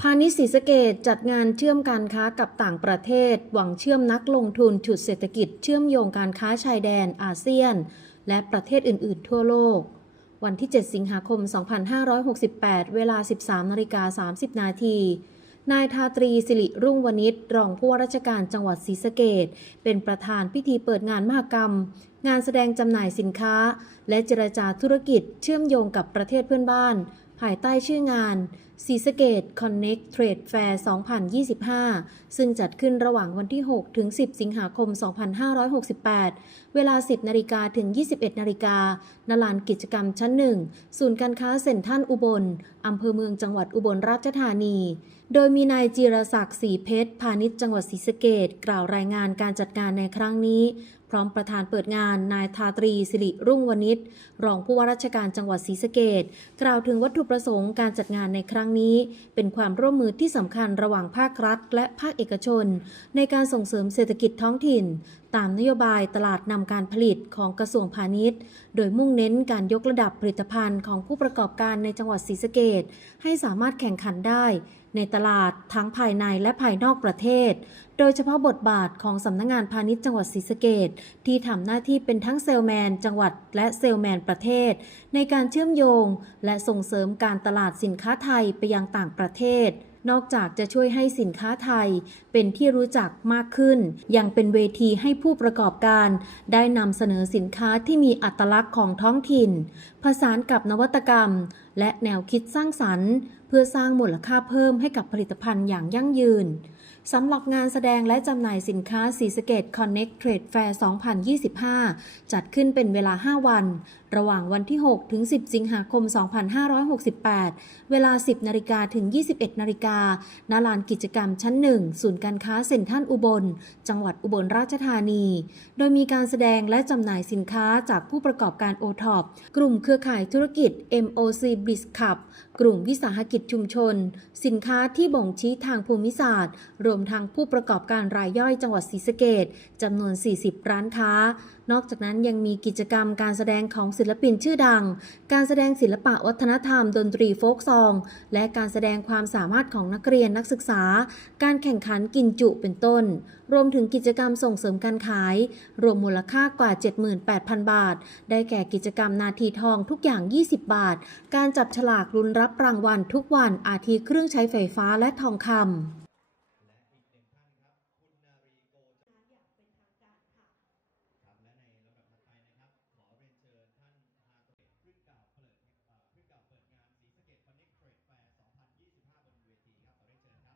พาณิชย์ศรีสะเกดจัดงานเชื่อมการค้ากับต่างประเทศ หวังเชื่อมนักลงทุนฉุดเศรษฐกิจเชื่อมโยงการค้าชายแดนอาเซียน และประเทศอื่น ๆ ทั่วโลก วันที่ 7 สิงหาคม 2568 เวลา 13นาฬิกา30 นาทีนายทาตรีสิริรุ่งวณิชรองผู้ว่าราชการจังหวัดศรีสะเกดเป็นประธานพิธีเปิดงานมหกรรม งานแสดงจำหน่ายสินค้า และเจรจาธุรกิจเชื่อมโยงกับประเทศเพื่อนบ้าน ภายใต้ชื่องานศรีสเกด Connect Trade Fair 2025 ซึ่งจัดขึ้นระหว่างวันที่ 6 ถึง 10 สิงหาคม 2568 เวลา 10 นาฬิกาถึง 21 นาฬิกาณลานกิจกรรมชั้น 1 ศูนย์การค้าเซ็นทรัลอุบล อำเภอเมืองจังหวัดอุบลราชธานี โดยมีนายจีรศักดิ์ศรีเพชร พาณิชย์จังหวัดศรีสะเกดกล่าวรายงานการจัดงานในครั้งนี้ พร้อมประธานเปิดงานนายทาตรีสิริรุ่งวณิชรองผู้ว่าราชการจังหวัดศรีสะเกดกล่าวถึงวัตถุประสงค์การจัดงานในครั้งนี้ เป็นความร่วมมือที่สำคัญระหว่างภาครัฐ และภาคเอกชน ในการส่งเสริมเศรษฐกิจท้องถิ่น ตามนโยบายตลาดนำการผลิตของกระทรวงพาณิชย์ โดยมุ่งเน้นการยกระดับผลิตภัณฑ์ของผู้ประกอบการในจังหวัดศรีสะเกดให้สามารถแข่งขันได้ ในตลาดทั้งภายในและภายนอกประเทศ โดยเฉพาะบทบาทของสำนักงงานพาณิชย์จังหวัดศรีสะเกดที่ทำหน้าที่เป็นทั้งเซลแมน จังหวัดและเซลแมนประเทศ ในการเชื่อมโยง และส่งเสริมการตลาดสินค้าไทยไปยังต่างประเทศ นอกจากจะช่วยให้สินค้าไทย เป็นที่รู้จักมากขึ้น ยังเป็นเวทีให้ผู้ประกอบการ ได้นำเสนอสินค้าที่มีอัตลักษณ์ของท้องถิ่น ผสานกับนวัตกรรม และแนวคิดสร้างสรรค์ เพื่อสร้างมูลค่าเพิ่มให้กับผลิตภัณฑ์อย่างยั่งยืน สำหรับงานแสดงและจำหน่ายสินค้าสีสเกต Connect Trade Fair 2025 จัดขึ้นเป็นเวลา 5 วัน ระหว่างวันที่ 6 ถึง 10 สิงหาคม 2568 เวลา 10 นาฬิกาถึง 21 นาฬิกาณลานกิจกรรมชั้น 1 ศูนย์การค้าเซ็นทรัลอุบล จังหวัดอุบลราชธานี โดยมีการแสดงและจำหน่ายสินค้าจากผู้ประกอบการโอท็อปกลุ่มเครือข่ายธุรกิจ MOC b i z c u p กลุ่มวิสาหกิจชุมชน สินค้าที่บ่งชี้ทางภูมิศาสตร์รวมมทั้งผู้ประกอบการรายย่อยจังหวัดศรีสะเกดจำนวน 40 ร้านค้า นอกจากนั้นยังมีกิจกรรมการแสดงของศิลปินชื่อดัง การแสดงศิลปะวัฒนธรรม ดนตรีโฟกซอง และการแสดงความสามารถของนักเรียนนักศึกษา การแข่งขันกินจุเป็นต้น รวมถึงกิจกรรมส่งเสริมการขาย รวมมูลค่ากว่า 78,000 บาท ได้แก่กิจกรรมนาทีทองทุกอย่าง 20 บาท การจับฉลากลุ้นรับรางวัลทุกวันอาทิเครื่องใช้ไฟฟ้าและทองคำ